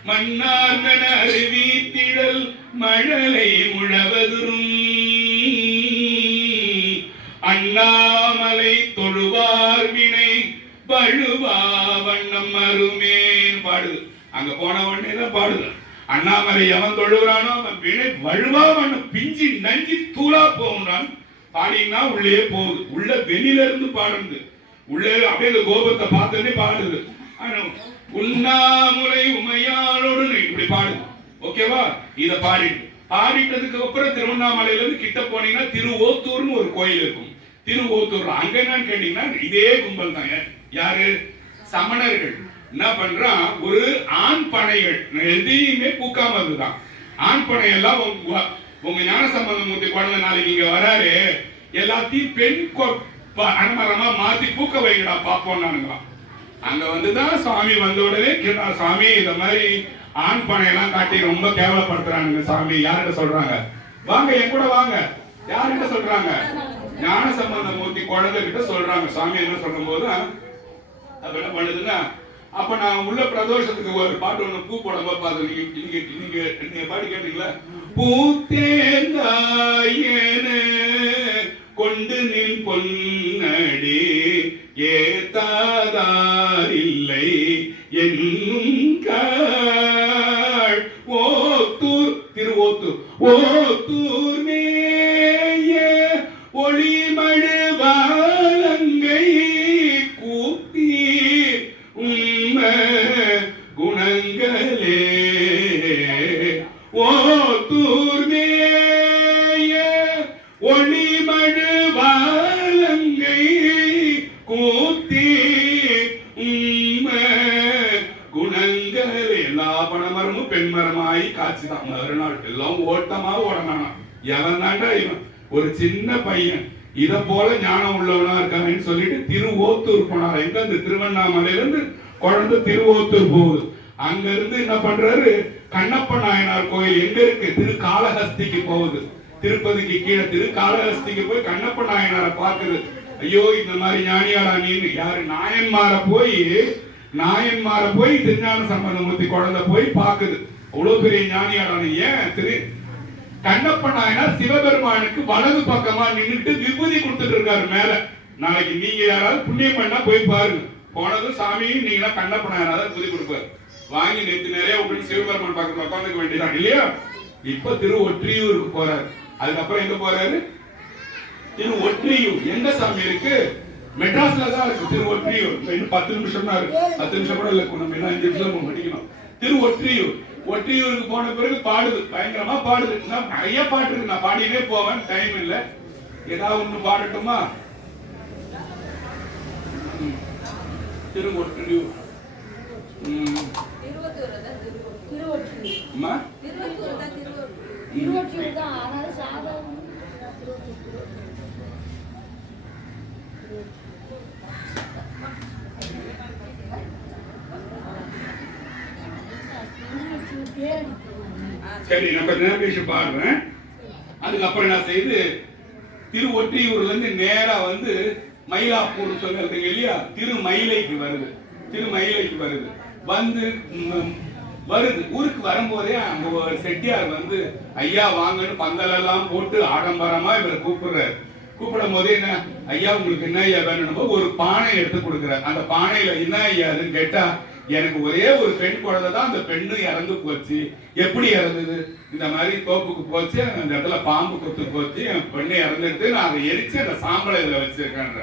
மன்னார்கன அருவி திடல் மழலை முழவதுரும் அண்ணாமலை தொழுவார் வினை வழுவா வண்ணம் அருமேன் பாடுது. அங்க போன உடனே தான் பாடுது. அண்ணாமலை எவன் தொழுகிறானோ அவன் வினை வழுவா வண்ணம் பிஞ்சி நஞ்சி தூளா போகிறான். பாடினா உள்ளே போகுது. உள்ள வெளியில இருந்து பாடுது. உள்ளே அப்படியே கோபத்தை பார்த்தோன்னே பாடுது. உண்ணாமுலை உமையாளோடு இப்படி பாடுது. ஓகேவா? இத பாடி பாடிட்டதுக்கு அப்புறம் திருவண்ணாமலையில இருந்து கிட்ட போனீங்கன்னா திருவோத்தூர்னு ஒரு கோயில் இருக்கும். திருவோத்தூர் அங்க என்னன்னு கேட்டீங்கன்னா இதே கும்பல் தான். யாரு? சமணர்கள். என்ன பண்றான், ஒரு ஆண் பனைகள் எதையுமே பூக்காம இருந்துதான். ஆண் பனை எல்லாம் உங்க ஞானசம்பந்தமூர்த்தி குழந்தை நாளைக்கு இங்க வராரு, எல்லாத்தையும் பெண் அனுமரமா மாத்தி பூக்க வைங்கடா பாப்போம் நானுங்களாம். அங்க வந்துதான் சுவாமி வந்த உடனே கேட்டா, சுவாமி இந்த மாதிரி ஆண் பனையெல்லாம் காட்டி ரொம்ப கேவலப்படுத்துறானுங்க சாமி. யார்கிட்ட சொல்றாங்க? வாங்க என் கூட வாங்க. யார்கிட்ட சொல்றாங்க? ஞானசம்பந்தமூர்த்தி குழந்தை கிட்ட சொல்றாங்க. சாமி என்ன சொல்லும் போது அது என்ன பண்ணுதுன்னா, அப்ப நான் உள்ள பிரதோஷத்துக்கு ஒரு பாட்டு ஒண்ணு பூ போட பாத்து நீங்க பாட்டு கேட்டீங்களா? பூத்தேந்தாயேன கொண்டு நின் பொன்னடி ஏத்தாதாரில்லை என்னும் ஓத்தூர் திருவோத்தூர் ஓத்தூர் மேய ஒளிமழு வாழங்கை கூப்பி உம்ம குணங்களே ஓத்தூர் மேய ஒளிமழு வாழங்கை கூத்தி உம்ம குணங்களே. எல்லா பணமரமும் பெண்மரமாயி காட்சிதான். மறுநாள் எல்லாம் ஓட்டமா ஓடனானா. எவன் தாண்டா இவன்? ஒரு சின்ன பையன் இத போல ஞானம் உள்ளவனா இருக்காங்கன்னு சொல்லிட்டு திருவோத்தூர் போனார். எங்க? இந்த திருவண்ணாமலையில இருந்து குழந்தை திருவோத்தூர் போகுது. அங்க இருந்து என்ன பண்றாரு, கண்ணப்ப நாயனார் கோயில் எங்க இருக்கு? திருக்காளஹஸ்திக்கு போகுது. திருப்பதிக்கு கீழே திருக்காளஹஸ்திக்கு போய் கண்ணப்ப நாயனாரை பாக்குது. ஐயோ இந்த மாதிரி ஞானியாரா நீன்னு. யாரு? நாயன்மார போய் திருஞான சம்பந்தமூர்த்தி குழந்தை போய் பாக்குது. அவ்வளவு பெரிய ஞானியாரான. ஏன்? கண்ணப்ப நாயனார் சிவபெருமானுக்கு வலது பக்கமா நின்றுட்டு விபூதி கொடுத்துட்டு இருக்காரு மேல. நாளைக்கு நீங்க யாராவது புண்ணியம் பண்ணா போய் பாருங்க. போனதும் சாமி நீங்க கண்ணப்ப நாயனார் விபூதி கொடுப்பாரு. வாங்கி நேற்று நிறைய விட்டு சிவபெருமான் பக்கத்துல உட்காந்துக்க வேண்டியதான் இல்லையா? இப்ப திருவொற்றியூருக்கு போறாரு. அதுக்கப்புறம் எங்க போறாரு? திருவொற்றியூர். எங்க சாமி இருக்கு? மெட்ராஸ்ல தான் இருக்கு திருவொற்றியூர். இன்னும் 10 நிமிஷம் தான் இருக்கு. 10 நிமிஷம் கூட இல்ல, நம்ம என்ன 5 நிமிஷம் படிக்கணும். திருவொற்றியூர். ஒற்றியூருக்கு போன பிறகு பாடுது, பயங்கரமா பாடுது. நிறைய பாட்டு இருக்கு, நான் பாடினே போவேன், டைம் இல்ல. ஏதாவது ஒண்ணு பாடட்டுமா? திருவொற்றியூர். சரி, நான் கொஞ்ச நேரம் பேசி பாடுறேன். அதுக்கப்புறம் என்ன செய்து திருவொற்றியூர்ல இருந்து நேரா வந்து மயிலாப்பூர் சொல்றது இல்லையா, திருமயிலைக்கு வருது. திருமயிலைக்கு வருது. வந்து ஊருக்கு வரும்போதே அங்க ஒரு செட்டியார் வந்து ஐயா வாங்கன்னு பந்தல் எல்லாம் போட்டு ஆடம்பரமா இவரை கூப்பிடுறாரு. கூப்பிடும் போதே என்ன, ஐயா உங்களுக்கு என்ன ஐயா வேணும்? ஒரு பானை எடுத்து கொடுக்குறாரு. அந்த பானையில என்ன ஐயாருன்னு கேட்டா, எனக்கு ஒரே ஒரு பெண் குழந்தை தான், அந்த பெண்ணு இறந்து போச்சு. எப்படி இறந்தது? இந்த மாதிரி தோப்புக்கு போச்சு, அந்த இடத்துல பாம்பு கொத்து போச்சு, என் பெண்ணு இறந்துட்டு நான் அதை எரிச்சு அந்த சாம்பலை இதுல வச்சிருக்கேன்ற.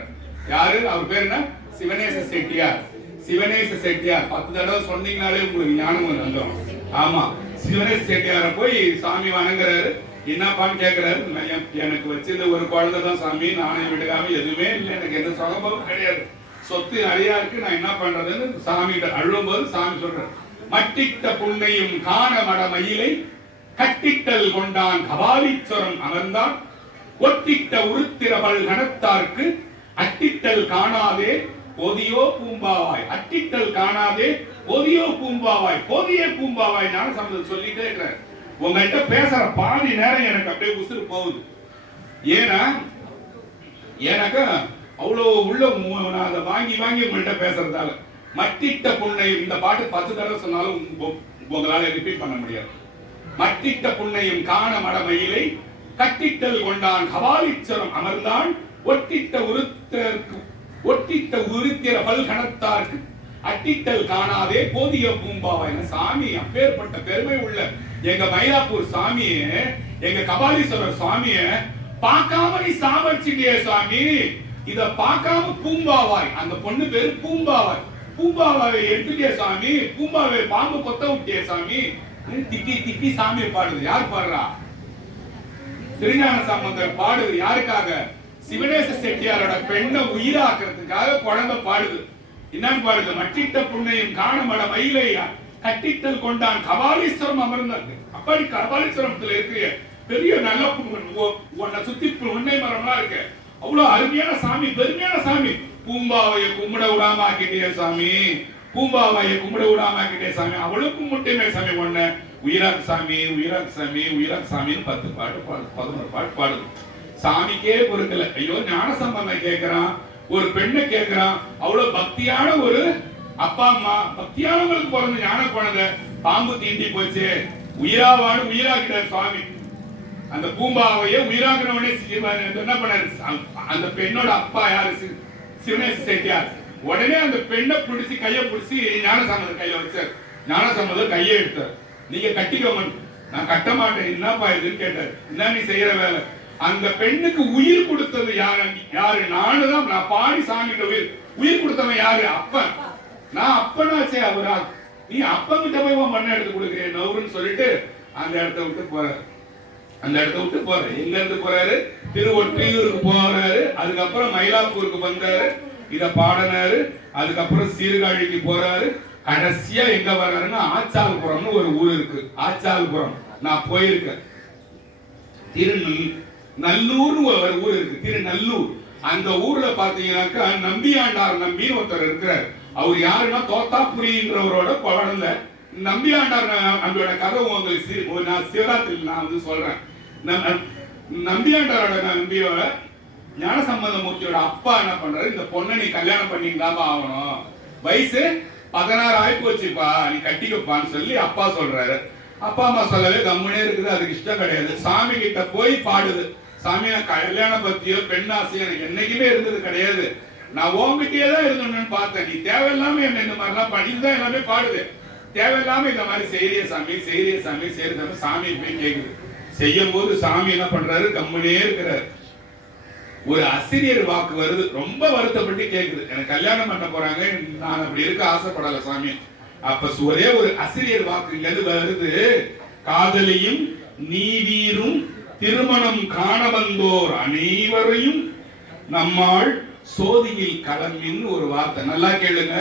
யாரு? அவர் பேர் என்ன? சிவனேச செட்டியார். சிவனேச செட்டியார் 10 தடவை சொன்னீங்கனாலே உங்களுக்கு ஞானம் வந்துடும். ஆமா, சிவனேச செட்டியார போய் சாமி வணங்குறாரு. என்னப்பான்னு கேட்கிறாரு. எனக்கு வச்சிருந்த ஒரு குழந்தை தான் சாமி, நானே விடுகாம எதுவுமே இல்லை, எனக்கு எந்த சுகமும் கிடையாது, சொத்து நிறையா இருக்கு, நான் என்ன பண்றதுன்னு சாமி அழும்போது சாமி சொல்றாரு, மட்டிட்ட புண்ணையும் காண மடமயிலை கட்டிட்டல் கொண்டான் கபாலீஸ்வரம் அமர்ந்தான் ஒட்டிட்ட உருத்திர பல் கணத்தார்க்கு அட்டிட்டல் காணாதே போதியோ பூம்பாவாய். அட்டிட்டல் காணாதே போதியோ பூம்பாவாய். போதிய பூம்பாவாய் ஞான சம்பந்தம் சொல்லிட்டே இருக்கிறார். உங்கள்கிட்ட பேசுற பாதி நேரம் எனக்கு அப்படியே உசுறு போகுது. ஏன்னாக்கா அவ்வளோ உள்ள நான் அதை வாங்கி உங்கள்கிட்ட பேசுறதால. மட்டிட்ட புண்ணையும், இந்த பாட்டு 10 தடவை சொன்னாலும் உங்களால ரிப்பீட் பண்ண முடியாது. மட்டிட்ட புண்ணையும் காண மடமயிலை கட்டிட்டல் கொண்டான் கபாலீஸ்வரம் அமர்ந்தான் ஒட்டிட்ட உருத்திர பல்கணத்தார்க்கு அட்டிட்டல் காணாதே போதிய பூம்பாவாய். சாமி அப்பேற்பட்ட பெருமை உள்ள எங்க மயிலாப்பூர் சாமியே, எங்க கபாலீஸ்வரர் சாமிய பார்க்காம நீ சாமர்ச்சிட்டியே சாமி. இத பார்க்காம பூம்பாவாய், அந்த பொண்ணு பேரு பூம்பாவாய், பூம்பாவாயை எடுத்துட்டே சாமி, பூம்பாவை பாம்பு கொத்த விட்டியே சாமி. திட்டி சாமியை பாடுது. யார் பாடுறா? திருஞான சம்பந்தர் பாடுது யாருக்காக? சிவனேச செட்டியாரோட பெண்ணை உயிராக்குறதுக்காக குழந்தை பாடுது. என்னன்னு பாடுது? மட்டிட்ட புண்ணையும் காணமட மயிலையா கட்டித்தல் கொண்டான் கபாலீஸ்வரம் அமர்ந்தாங்க. அப்படி கபாலீஸ்வரத்துல இருக்கிற பெரிய நல்ல உன்னை சுத்தி புன்னை மரம்லாம் இருக்கு. அவ்வளவு அருமையான சாமி, பெருமையான சாமி. பூம்பாவையை கும்பிட விடாம ஆக்கிட்டே சாமி, பூம்பாவையை கும்பிட விடாம ஆக்கிட்டே சாமி, அவளுக்கும் முட்டைமே சாமி. ஒண்ணு உயிராக்கு சாமி, உயிராக்கு சாமி, உயிராக்கு சாமின்னு 10 பாட்டு பாடு, 11 பாட்டு பாடுது. சாமிக்கே பொறுக்கல. ஐயோ ஞான சம்பந்தம் கேட்கிறான், ஒரு பெண்ணை கேட்கிறான். அவ்வளவு பக்தியான ஒரு அப்பா அம்மா, பக்தியானவங்களுக்கு பிறந்த ஞான குழந்தை பாம்பு தீண்டி போச்சு, உயிராவாடு உயிராக்கிட்டார் சுவாமி. அந்த பூம்பாவையே உயிராக்குனவனே என்ன பண்ணாரு? அந்த பெண்ணோட அப்பா யாரு? சிவனேச செட்டியார். உடனே அந்த பெண்ணை பிடிச்சி கையை பிடிச்சி ஞானசம்பந்தர் கையில வச்சார். ஞானசம்பந்தர் கையை எடுத்தார். நீங்க கட்டிக்கோங்க. நான் கட்ட மாட்டேன். என்னப்பா இதுன்னு கேட்டார். என்ன நீ செய்யற வேலை? அந்த பெண்ணுக்கு உயிர் கொடுத்தது யாரு? நானுதான். நான் பாடி சாமிக்கு உயிர் கொடுத்தவன் யாரு? அப்பன். நான் அப்பனாச்சே அவரா? நீ அப்பங்கிட்ட போய் மண்ணை எடுத்து கொடுக்கிறேன் நவருன்னு சொல்லிட்டு அந்த இடத்த விட்டு போறாரு. அந்த இடத்த விட்டு போறாரு. எங்க இருந்து போறாரு? திருவொற்றியூருக்கு போறாரு. அதுக்கப்புறம் மயிலாப்பூருக்கு வந்தாரு, இத பாடினாரு. அதுக்கப்புறம் சீர்காழிக்கு போறாரு. கடைசியா எங்க வர்றாருன்னா ஆச்சால்புரம்னு ஒரு ஊர் இருக்கு. ஆச்சால்புரம் நான் போயிருக்கேன். திருநல்லூர்னு ஒரு ஊர் இருக்கு, திருநல்லூர். அந்த ஊர்ல பாத்தீங்கன்னாக்கா நம்பியாண்டார் நம்பின்னு ஒருத்தர் இருக்கிறார். அவர் யாருன்னா தோத்தாபுரின்றவரோட குழந்தை. நம்பியாண்டார் நம்பியோட கதை உங்களுக்கு நான் சிவராத்திரியில் நான் வந்து சொல்றேன். நம்பியாண்டாரோட நம்பியோட ஞானசம்பந்த மூர்த்தியோட அப்பா என்ன பண்றாரு? இந்த பொண்ணை நீ கல்யாணம் பண்ணிருந்தாம ஆகணும், வயசு 16 ஆகி போச்சுப்பா, நீ கட்டிக்கப்பான்னு சொல்லி அப்பா சொல்றாரு. அப்பா அம்மா சொல்லவே கம்முனே இருக்குது. அதுக்கு இஷ்டம் கிடையாது. சாமி கிட்ட போய் பாடுது. சாமி கல்யாணம் பத்தியோ பெண் ஆசையோ எனக்கு என்னைக்குமே இருந்தது கிடையாது. நான் உங்ககிட்டயே தான் இருந்தேன்னு பார்த்தேன். நீ தேவையில்லாம என்ன இந்த மாதிரிலாம் பண்ணிதான் எல்லாமே பாடுது. தேவையில்லாம இந்த மாதிரி செய்திய சாமி, செய்திய சாமி, செய்யற சாமி போய் கேக்குது. செய்யும் போது சாமி என்ன பண்றாரு? கம்முனே இருக்கிறாரு. ஒரு ஆசிரியர் வாக்கு வருது. ரொம்ப வருத்தப்பட்டு கேக்குது, எனக்கு கல்யாணம் பண்ண போறாங்க, நான் அப்படி இருக்க ஆசைப்படல சாமி. அப்ப ஒரே ஒரு ஆசிரியர் வாக்கு வருது. காதலியும் நீவீரும் திருமணம் காண வந்தோர் அனைவரையும் நம்மால் சோதியில் கலமின்னு ஒரு வார்த்தை. நல்லா கேளுங்க.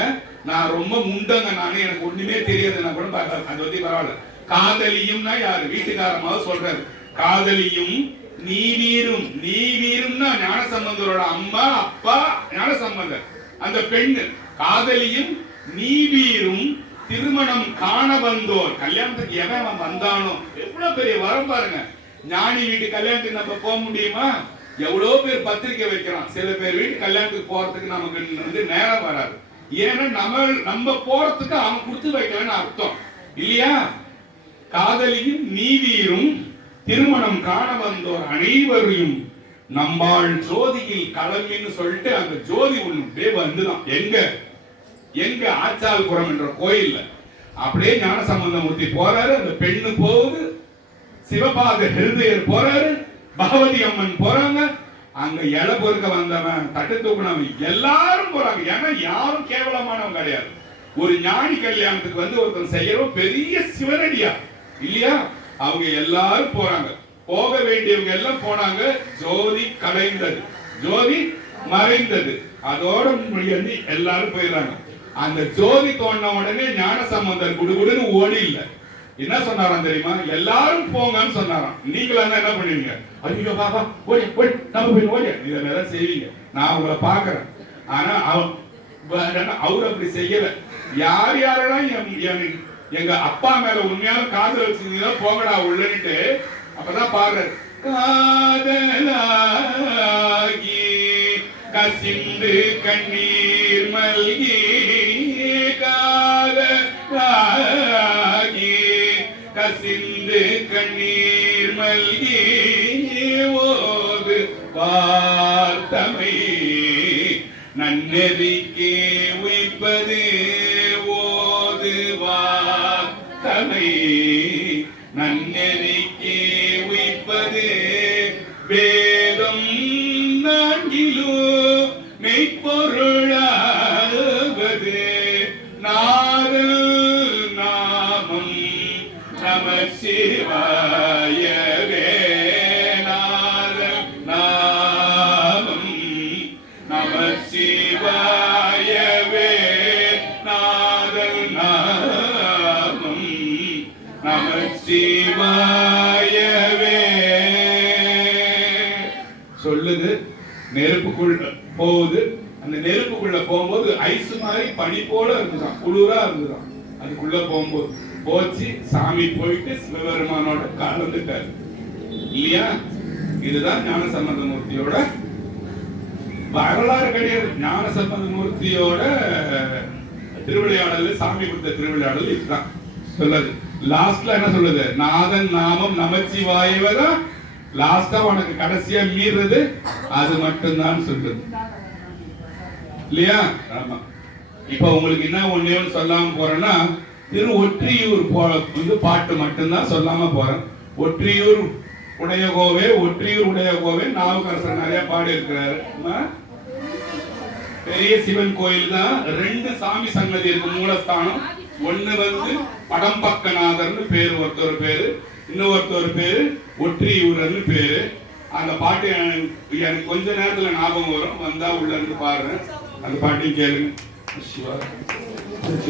நான் ரொம்ப முண்டங்க, நானே எனக்கு ஒண்ணுமே தெரியாது. நான் கூட அதை பத்தி பரவாயில்ல. காதலியும்னா யாரு? வீட்டுக்காரமாக சொல்றாரு. காதலியும் நீவீரும். நீவீரும்னா ஞானசம்பந்தரோட அம்மா அப்பா ஞானசம்பந்தர். அந்த பெண்ணு காதலியும் நீவீரும் திருமணம் காண வந்தோர். கல்யாணத்துக்கு எவன் வந்தானோ எவ்வளவு பெரிய வரம் பாருங்க. ஞானி வீட்டு கல்யாணத்துக்கு நம்ம போக முடியுமா? எவ்வளவு பேர் பத்திரிக்கை வைக்கிறான். சில பேர் வீட்டு கல்யாணத்துக்கு போறதுக்கு நமக்கு வந்து நேரம் வராது. ஏன்னா நம்ம போறதுக்கு அவன் கொடுத்து வைக்கலன்னு அர்த்தம் இல்லையா? காதலியும் நீவீரும் திருமணம் காண வந்தோர் அனைவரையும் நம்மால் ஜோதியில் கலமின்னு சொல்லிட்டு அந்த ஜோதி ஒண்ணு வந்துதான். எங்க ஆச்சால்புரம் என்ற கோயில்ல அப்படியே ஞானசம்பந்தமூர்த்தி போறாரு. அந்த பெண்ணு போகுது. சிவபாத ஹிருதயர் போறாரு. பகவதி அம்மன் போறாங்க. அங்க இலை பொறுக்க வந்தவன், தட்டு தூக்குனவன் எல்லாரும் போறாங்க. ஏன்னா யாரும் கேவலமானவங்க கிடையாது. ஒரு ஞானி கல்யாணத்துக்கு வந்து ஒருத்தன் செய்யறோம் பெரிய சிவனடியா இல்லையா? அவங்க எல்லாரும் போறாங்க. போக வேண்டியவங்க எல்லாம் போனாங்க. ஜோதி கலைந்தது, ஜோதி மறைந்தது. அதோட முடிஞ்சு எல்லாரும் போயிடுறாங்க. அந்த ஜோதி தோண்ட உடனே ஞானசம்பந்தர் குடுகுடுன்னு ஓடி இல்ல. என்ன சொன்னாராம் தெரியுமா? எல்லாரும் போங்கன்னு சொன்னாராம். நீங்களா என்ன பண்ணுவீங்க? ஐயோ பாபா ஓடி ஓடி நம்ம போய் ஓடி இதெல்லாம் செய்வீங்க. நான் உங்களை பாக்குறேன். ஆனா அவர் அப்படி செய்யல. யார் யாரெல்லாம் எங்க அப்பா மேல உண்மையான காதல் வச்சிருந்தீங்கன்னா போங்கடா உள்ளன்ட்டு அப்பதான் பாடுறாரு. காதலாகி கசிந்து கண்ணீர் மல்கி, காதலாகி கசிந்து கண்ணீர் மல்கி ஓது பார்த்தமை நன்னெறிக்கே உய்ப்பது ஓது வார்த்தமை நன்னெறிக்கே உய்ப்பது வேதம் நான்கிலோ மெய்ப்பொருளாவது நாதல் நாமம் நம சிவாயவே. நெருப்புக்குள்ள போகுது. அந்த நெருப்புக்குள்ள போகும்போது ஐஸ் மாதிரி பனி போல இருக்குதான், குளிரா இருக்குதான். அதுக்குள்ள போகும்போது போச்சு, சாமி போயிட்டு சிவபெருமானோட கலந்துட்டாரு இல்லையா? இதுதான் ஞானசம்பந்த மூர்த்தியோட வரலாறு கிடையாது. ஞானசம்பந்த மூர்த்தியோட திருவிளையாடல், சாமி கொடுத்த திருவிளையாடல் இதுதான் சொல்லுது. லாஸ்ட்ல என்ன சொல்லுது? நாதன் நாமம் நமச்சிவாயவதான் லாஸ்டா உனக்கு கடைசியா மீறது அது மட்டும்தான் சொல்லுது இல்லையா? ஆமா. இப்ப உங்களுக்கு என்ன ஒண்ணே சொல்லாம போறேன்னா, திரு ஒற்றியூர் பாட்டு மட்டும்தான் சொல்லாம போறேன். ஒற்றியூர் உடையகோவே, ஒற்றியூர் உடையகோவே நாவுக்கரசர் நிறைய பாடி இருக்கிறாரு. பெரிய சிவன் கோயில் தான். 2 சாமி சன்னதி இருக்கு மூலஸ்தானம். ஒண்ணு படம்பக்கநாதர்னு பேரு ஒருத்தர் பேரு, இன்னொருத்தர் பேரு ஒற்றியூரர்னு பேரு. அந்த பாட்டு எனக்கு கொஞ்ச நேரத்துல ஞாபகம் வரும், வந்தா உள்ள இருந்து பாருங்க. அந்த பாட்டையும் கேளுங்க. சிவா